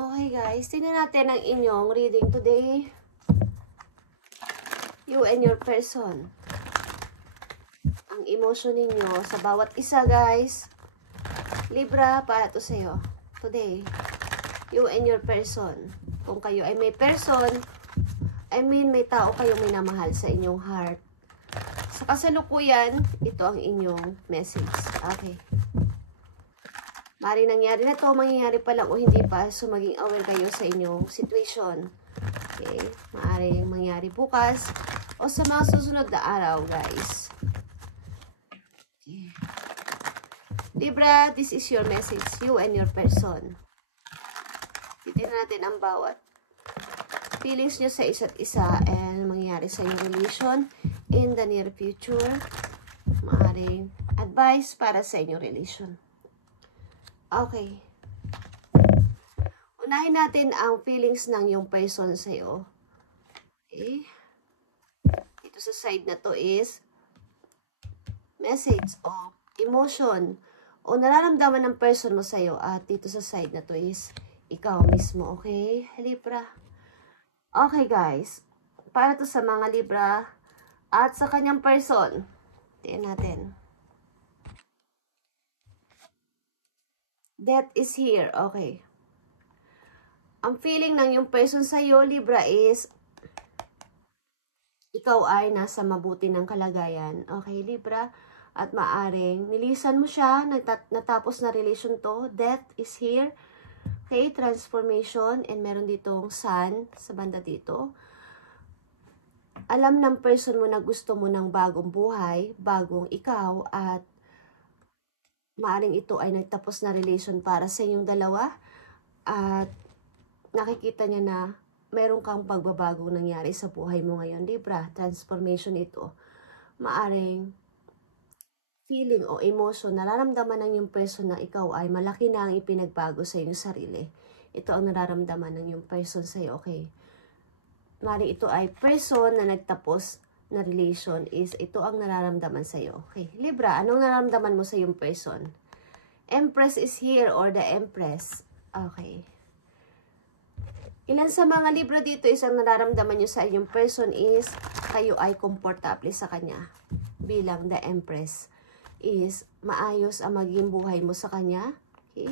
Okay guys, tingnan natin ang inyong reading today. You and your person. Ang emotion ninyo sa bawat isa guys. Libra, para to sa'yo. Today, you and your person. Kung kayo ay may person, may tao kayong minamahal sa inyong heart. Sa kasalukuyan, ito ang inyong message. Okay. Mari nangyari na to, mangyayari pa lang o hindi pa, so maging aware kayo sa inyong situation. Okay, maaaring mangyari bukas o sa mga susunod na araw, guys. Okay. Libra, this is your message, you and your person. Titignan natin ang bawat feelings nyo sa isa't isa and mangyayari sa inyong relation in the near future. Maaaring advice para sa inyong relation. Okay. Unahin natin ang feelings ng yung person sa'yo. Okay. Dito sa side na to is message o emotion o nararamdaman ng person mo sa'yo. At dito sa side na to is ikaw mismo. Okay, Libra? Okay, guys. Para to sa mga Libra at sa kanyang person. Tingnan natin. Death is here. Okay. Ang feeling ng yung person sa'yo, Libra, is ikaw ay nasa mabuti ng kalagayan. Okay, Libra? At maaring nilisan mo siya, natapos na relation to. Death is here. Okay, transformation. And meron ditong sun sa banda dito. Alam ng person mo na gusto mo ng bagong buhay, bagong ikaw, at maaring ito ay nagtapos na relation para sa inyong dalawa at nakikita niya na meron kang pagbabago nangyari sa buhay mo ngayon, Libra. Transformation ito. Maaring feeling o emotion, nararamdaman ng yung person na ikaw ay malaki na ang ipinagbago sa inyong sarili. Ito ang nararamdaman ng yung person sa'yo, okay? Maaring ito ay person na nagtapos na relation is ito ang nararamdaman sa'yo. Okay, Libra, anong nararamdaman mo sa yung person? Empress is here or the Empress. Okay. Ilan sa mga Libra dito is ang nararamdaman nyo sa inyong person is kayo ay komportable sa kanya. Bilang the Empress is maayos ang maging buhay mo sa kanya. Okay.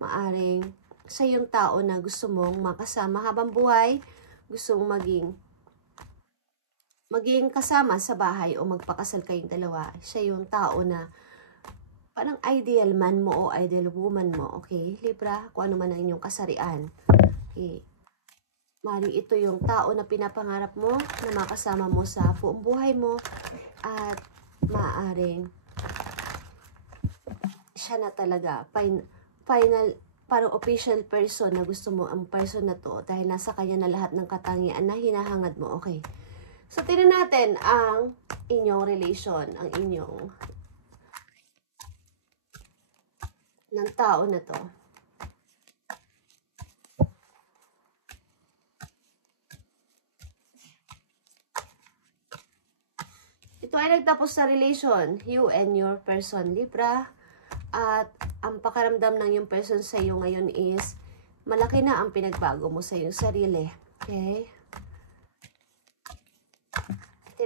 Maaring sa yung tao na gusto mong makasama habang buhay, gusto mong maging kasama sa bahay o magpakasal kayong dalawa. Siya yung tao na parang ideal man mo o ideal woman mo. Okay, Libra? Kung ano man ang inyong kasarian. Okay. Maring ito yung tao na pinapangarap mo na makasama mo sa buong buhay mo. At maaring siya na talaga. Final, parang official person na gusto mo ang person na to dahil nasa kanya na lahat ng katangian na hinahangad mo. Okay. So, tingnan natin ang inyong relation, ang inyong ng tao na to. Ito ay nagtapos sa relation, you and your person, Libra. At ang pakaramdam ng yung person sa iyo ngayon is malaki na ang pinagbago mo sa iyong sarili. Okay?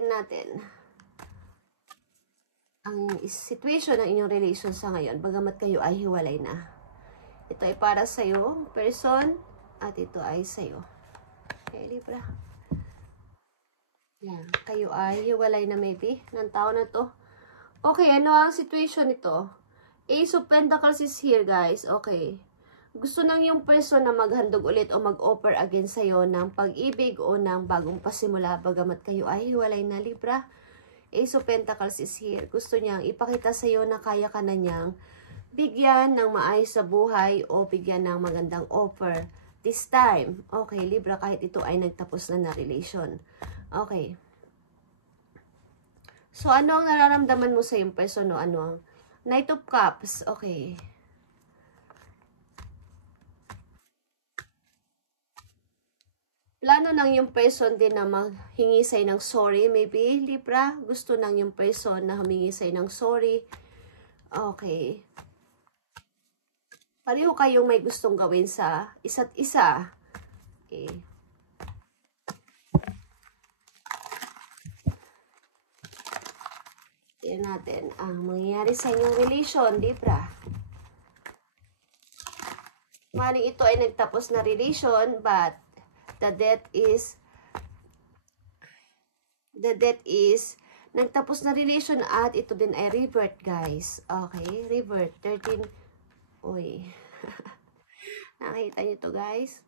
Natin ang situation ng inyong relation sa ngayon, bagamat kayo ay hiwalay na. Ito ay para sa'yo, person, at ito ay sa'yo. Okay, Libra. Yan, kayo ay hiwalay na maybe ng tao na to. Okay, ano ang situation nito? Ace of Pentacles is here, guys. Okay. Gusto nang yung person na maghandog ulit o mag-offer again sa'yo ng pag-ibig o ng bagong pasimula bagamat kayo ay hiwalay na, Libra. Ace of Pentacles is here. Gusto niyang ipakita sa'yo na kaya ka na niyang bigyan ng maayos sa buhay o bigyan ng magandang offer. This time, okay, Libra, kahit ito ay nagtapos na relation. Okay. So, ano ang nararamdaman mo sa yung person o ano ang Knight of Cups? Okay. Plano ng yung person din na maghingi sa'yo ng sorry. Maybe, Libra, gusto ng yung person na humingi sa'yo ng sorry. Okay. Pareho kayong may gustong gawin sa isa't isa. Okay. Tingnan natin ang mangyayari sa inyong relation, Libra. Maring ito ay nagtapos na relation, but the death is nagtapos na relation at ito din ay rebirth, guys. Okay, rebirth. 13. Uy. Nakita nyo to, guys?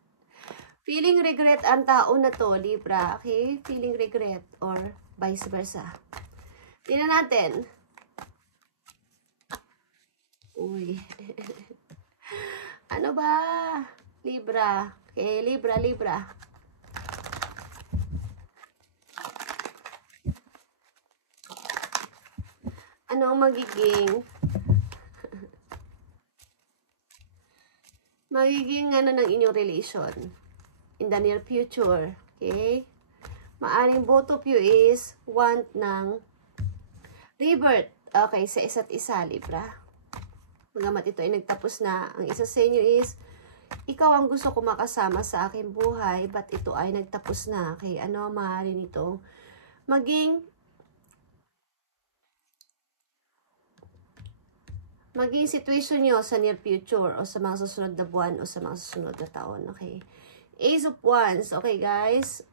Feeling regret ang tao na to, Libra. Okay? Feeling regret or vice versa. Tingnan natin. Uy. Ano ba? Libra. Okay, Libra. Ano ang magiging ano ng inyong relation in the near future? Okay? Maaring both of you is want ng rebirth. Okay, sa isa't isa, Libra. Magamat ito ay nagtapos na, ang isa sa inyo is, ikaw ang gusto ko makasama sa aking buhay, but ito ay nagtapos na. Okay, ano maaari nito? Maging situation nyo sa near future o sa mga susunod na buwan o sa mga susunod na taon. Okay. Ace of Wands. Okay, guys.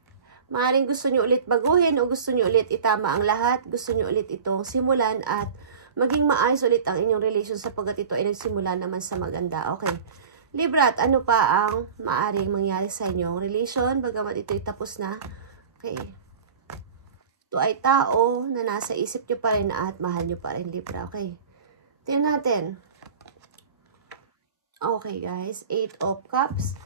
Maaaring gusto nyo ulit baguhin o gusto nyo ulit itama ang lahat. Gusto nyo ulit itong simulan at maging maayos ulit ang inyong relation sapagkat ito ay nagsimula naman sa maganda. Okay. Libra, at ano pa ang maaaring mangyari sa inyong relation? Bagamat ito ay tapos na. Okay. Ito ay tao na nasa isip nyo pa rin at mahal nyo pa rin, Libra. Okay. Tingnan natin. Okay, guys. 8 of Cups.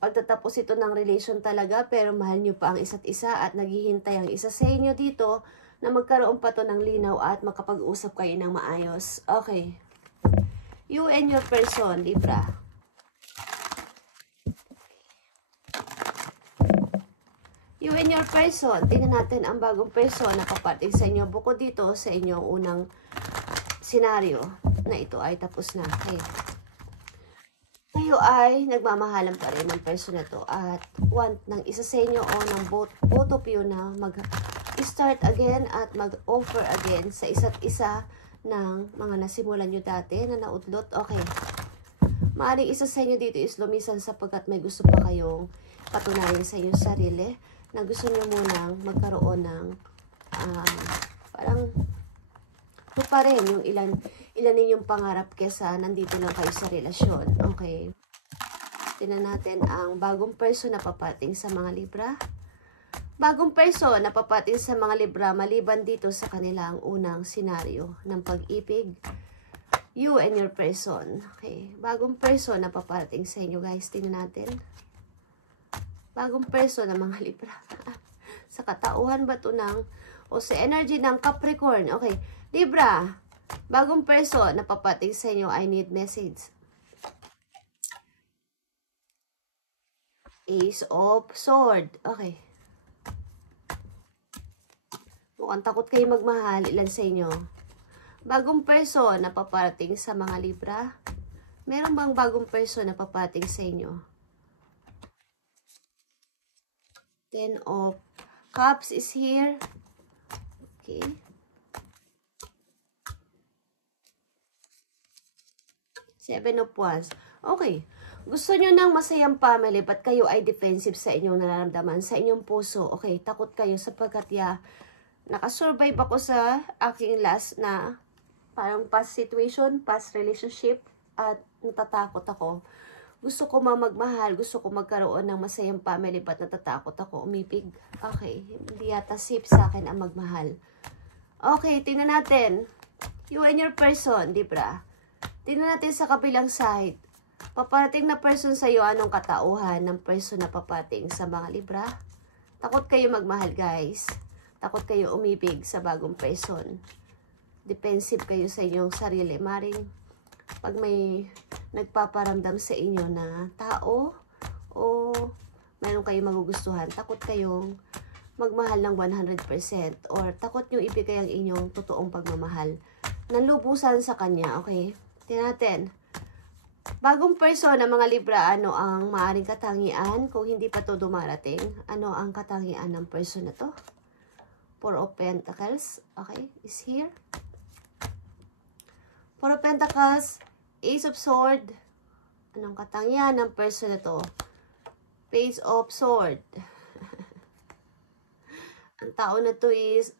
Pagtatapos ito ng relation talaga, pero mahal nyo pa ang isa't isa at naghihintay ang isa sa inyo dito na magkaroon pa to ng linaw at makapag-usap kayo ng maayos. Okay. You and your person, Libra. You and your person. Tingnan natin ang bagong person na papating sa inyo. Bukod dito sa inyong unang senaryo na ito ay tapos na. Okay. Kayo ay nagmamahalan pa rin ng person na to at want ng isa sa inyo o ng both of you na mag-start again at mag-offer again sa isa't isa ng mga nasimulan nyo dati na naudlot. Okay. Maaaring isa sa inyo dito is lumisan sapagkat may gusto pa kayong patunayan sa inyong sarili na gusto nyo munang magkaroon ng parang ito pa rin yung ilan ninyong pangarap kesa nandito lang kayo sa relasyon. Okay. Tingnan natin ang bagong person na papating sa mga Libra. Bagong person na papating sa mga Libra maliban dito sa kanilang unang senaryo ng pag-ibig. You and your person. Okay. Bagong person na papating sa inyo, guys. Tingnan natin. Bagong person ng mga Libra. Sa katauhan ba ito ng, o sa energy ng Capricorn. Okay. Libra, bagong person na papating sa inyo, I need message. Ace of Sword. Okay. Mukhang takot kayo magmahal. Ilan sa inyo? Bagong person na paparating sa mga Libra. Meron bang bagong person na paparating sa inyo? 10 of Cups is here. Okay. Seven of Wands. Okay. Gusto nyo ng masayang family, but kayo ay defensive sa inyong nararamdaman, sa inyong puso. Okay, takot kayo sapagkat nakasurvive ako sa aking last na parang past situation, past relationship, at natatakot ako. Gusto ko magmahal, gusto ko magkaroon ng masayang family, but natatakot ako umipig. Okay, hindi yata safe sa akin ang magmahal. Okay, tingnan natin. You and your person, Libra. Tingnan natin sa kabilang side. Paparating na person sa iyo, anong katauhan ng person na papating sa mga Libra? Takot kayo magmahal, guys. Takot kayo umibig sa bagong person. Defensive kayo sa inyong sarili. Maring pag may nagpaparamdam sa inyo na tao o meron kayong magugustuhan, takot kayong magmahal ng 100% or takot nyo ibigay ang inyong totoong pagmamahal nanlubusan sa kanya. Okay? Tingnan natin. Bagong persona, mga Libra, ano ang maaaring katangian kung hindi pa to dumarating? Ano ang katangian ng person na to? Four of Pentacles. Okay, is here. Four of Pentacles, Ace of Sword. Anong katangian ng person na to? Page of Sword. Ang tao na to is,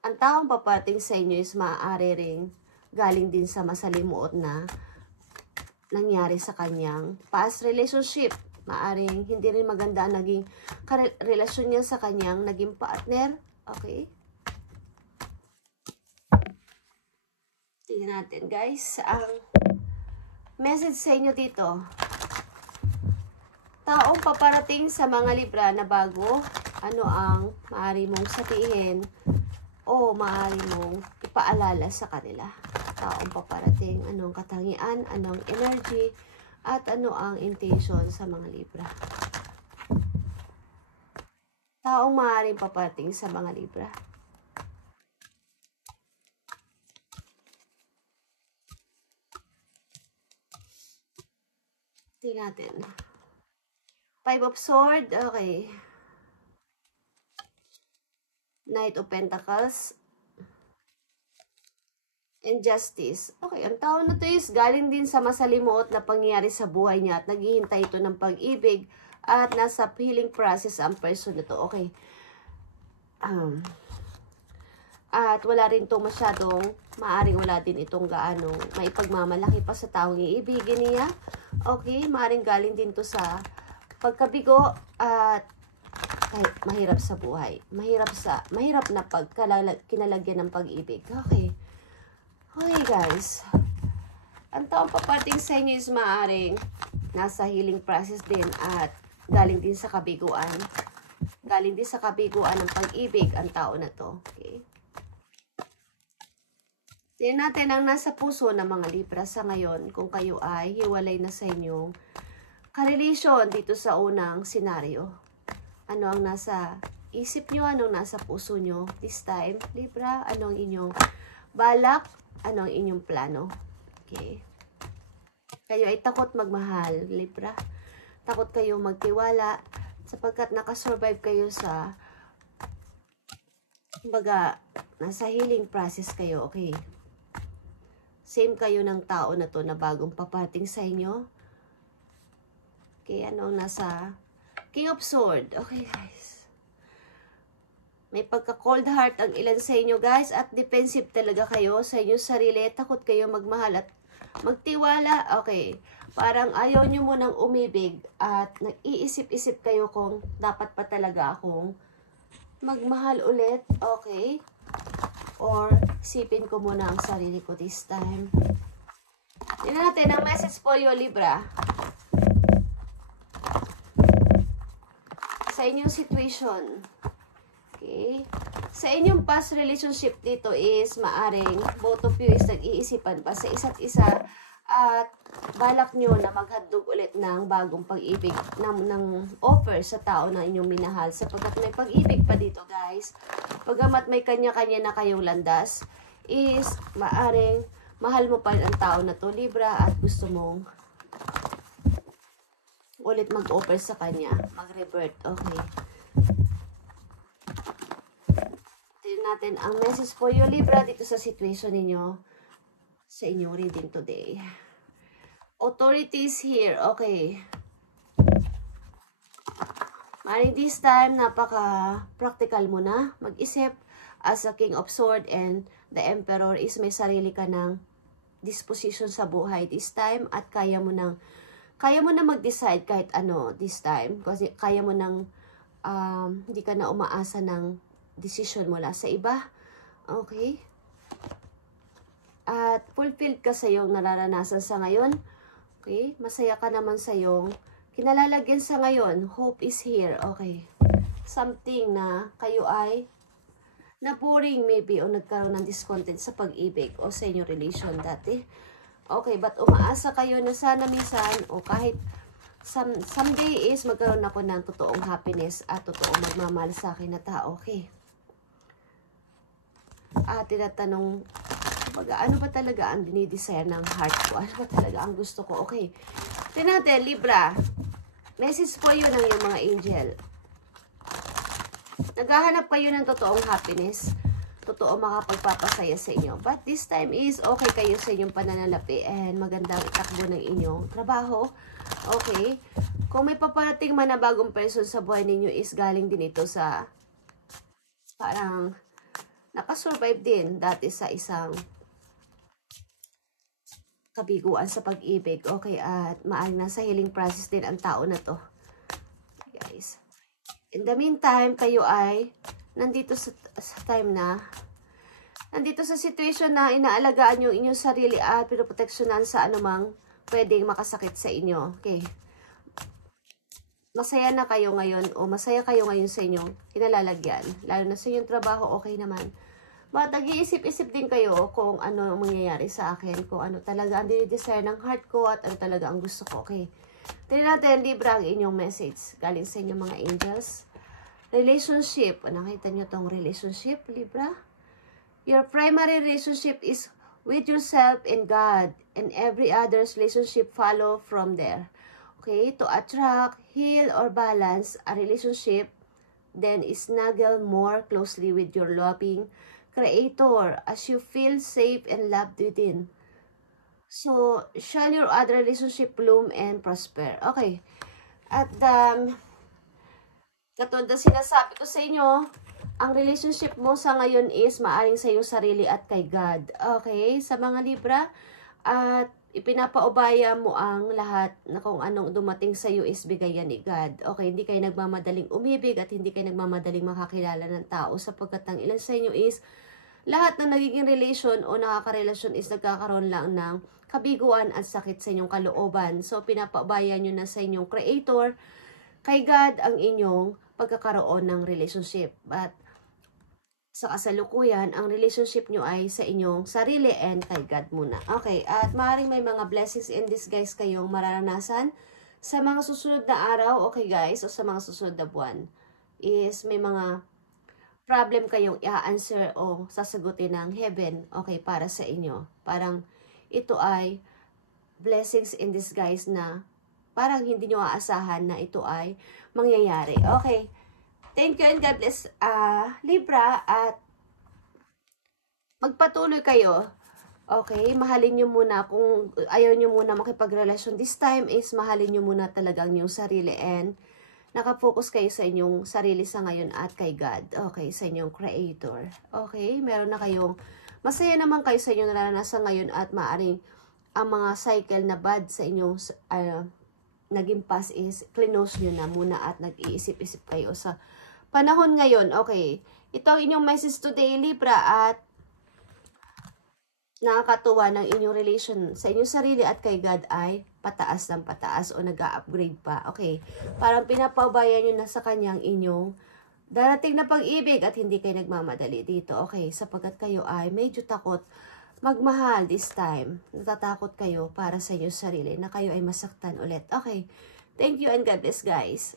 ang taong papating sa inyo is maaari ring galing din sa masalimuot na nangyari sa kanyang past relationship. Maaring hindi rin maganda ang naging relasyon niya sa kanyang naging partner. Okay? Tingnan natin, guys. Ang message sa inyo dito. Taong paparating sa mga Libra na bago, ano ang maaari mong sabihin o maaari mong ipaalala sa kanila? Taong paparating, anong katangian, anong energy, at ano ang intention sa mga Libra. Taong maaaring paparating sa mga Libra. Tingnan natin. Five of Swords, okay. Knight of Pentacles. Injustice. Okay, ang tao na to is galing din sa masalimuot na pangyayari sa buhay niya at naghihintay ito ng pag-ibig at nasa healing process ang person na to. Okay. At wala rin to masyadong, maaring wala din itong gaano maipagmamalaki pa sa taong iibigin niya. Okay, maaring galing din to sa pagkabigo at mahirap sa buhay. Mahirap na kinalagyan ng pag-ibig. Okay. Okay, guys. Ang taong papating sa inyo is maaaring nasa healing process din at galing din sa kabiguan. Galing din sa kabiguan ng pag-ibig ang tao na to. Okay. Tingnan natin ang nasa puso ng mga Libra sa ngayon kung kayo ay hiwalay na sa inyong karelasyon dito sa unang senaryo. Ano ang nasa isip nyo? Anong nasa puso nyo this time, Libra? Anong inyong balak? Ano ang inyong plano? Okay. Kayo ay takot magmahal, Libra. Takot kayo magtiwala sapagkat nakasurvive kayo sa kumbaga, nasa healing process kayo, okay? Same kayo ng tao na to na bagong papating sa inyo. Okay, ano nasa King of Swords. Okay, guys. May pagka-cold heart ang ilan sa inyo, guys, at defensive talaga kayo sa inyong sarili. Takot kayo magmahal at magtiwala. Okay, parang ayaw nyo munang umibig at nag-iisip-isip kayo kung dapat pa talaga akong magmahal ulit. Okay, or isipin ko muna ang sarili ko this time. Tingnan natin ang message po yung Libra. Sa inyong situation. Okay. Sa inyong past relationship dito is maaring both of you is nag-iisipan pa sa isa't isa at balak nyo na maghandog ulit ng bagong pag-ibig ng offer sa tao na inyong minahal sapagkat may pag-ibig pa dito, guys. Pagamat may kanya-kanya na kayong landas is maaring mahal mo pa rin ang tao na to, Libra, at gusto mong ulit mag-offer sa kanya, mag-revert. Okay. Natin ang message for you, Libra, dito sa situation ninyo sa inyong reading today. Authorities here. Okay. Maring this time, napaka-practical mo na. Mag-isip as a King of Swords and the Emperor is may sarili ka ng disposition sa buhay this time at kaya mo na mag-decide kahit ano this time. Kasi kaya mo nang hindi ka na umaasa ng decision mula sa iba. Okay? At fulfilled ka sa iyong nararanasan sa ngayon. Okay? Masaya ka naman sa iyong kinalalagyan sa ngayon. Hope is here. Okay? Something na kayo ay na-boring maybe o nagkaroon ng discontent sa pag-ibig o sa inyong relation dati. Okay, but umaasa kayo na sana minsan o kahit someday is magkaroon ako ng totoong happiness at totoong magmamahal sa akin na tao. Okay? Tinatanong, Kumbaga, ano ba talaga ang dinidesire ng heart ko? Ano ba talaga ang gusto ko? Okay. Tingnan natin, Libra. Message po yun ng yung mga angel. Naghahanap kayo ng totoong happiness. Totoo makapagpapasaya sa inyo. But this time is okay kayo sa inyong pananalapi and magandang itakbo ng inyong trabaho. Okay. Kung may paparating man na bagong person sa buhay ninyo is galing din ito sa parang nakasurvive din dati sa isang kabiguan sa pag-ibig. Okay. At maaring nasa healing process din ang tao na to. Okay, guys. In the meantime, kayo ay nandito sa time na, nandito sa situation na inaalagaan nyo inyong sarili at pinoproteksyonan sa anumang pwedeng makasakit sa inyo. Okay. Masaya na kayo ngayon o masaya kayo ngayon sa inyong kinalalagyan. Lalo na sa inyong trabaho, okay naman. But nag-iisip-isip din kayo kung ano ang mangyayari sa akin, kung ano talaga ang dinidesire ng heart ko at ano talaga ang gusto ko. Okay. Tignan natin, Libra, ang inyong message galing sa inyong mga angels. Relationship. Nakita nyo tong relationship, Libra? Your primary relationship is with yourself and God. And every other's relationship follow from there. Okay? To attract, heal, or balance a relationship, then snuggle more closely with your loving Creator as you feel safe and loved within. So, shall your other relationship bloom and prosper. Okay. At katulad na sinasabi ko sa inyo, ang relationship mo sa ngayon is maaring sa iyong sarili at kay God. Okay? Sa mga Libra, at ipinapaubaya mo ang lahat na kung anong dumating sa iyo is bigayan ni God. Okay? Hindi kayo nagmamadaling umibig at hindi kayo nagmamadaling makakilala ng tao sapagkat ang ilan sa inyo is lahat ng nagiging relation o nakakarelasyon is nagkakaroon lang ng kabiguan at sakit sa inyong kalooban. So, pinapaubaya nyo na sa inyong Creator, kay God ang inyong pagkakaroon ng relationship. But sa kasalukuyan, ang relationship nyo ay sa inyong sarili and kay God muna. Okay, at maaaring may mga blessings in disguise kayong mararanasan sa mga susunod na araw, okay guys, o sa mga susunod na buwan. Is may mga problem kayong i-answer o sasagutin ng heaven, okay, para sa inyo. Parang ito ay blessings in disguise na parang hindi nyo aasahan na ito ay mangyayari. Okay. Thank you and God bless, Libra. At magpatuloy kayo. Okay. Mahalin nyo muna. Kung ayaw nyo muna makipagrelasyon this time is mahalin nyo muna talaga ang inyong sarili. And nakafocus kayo sa inyong sarili sa ngayon at kay God. Okay. Sa inyong Creator. Okay. Meron na kayong, masaya naman kayo sa inyong naranasan ngayon at maaring ang mga cycle na bad sa inyong naging past is clinose nyo na muna at nag-iisip-isip kayo sa panahon ngayon. Okay, ito ang inyong message today, Libra, at nakakatuwa ng inyong relation sa inyong sarili at kay God ay pataas ng pataas o nag-upgrade pa. Okay, parang pinapaubayan nyo na sa kanyang inyong darating na pag-ibig at hindi kayo nagmamadali dito. Okay, sapagkat kayo ay medyo takot magmahal this time. Natatakot kayo para sa inyong sarili na kayo ay masaktan ulit. Okay, thank you and God bless guys.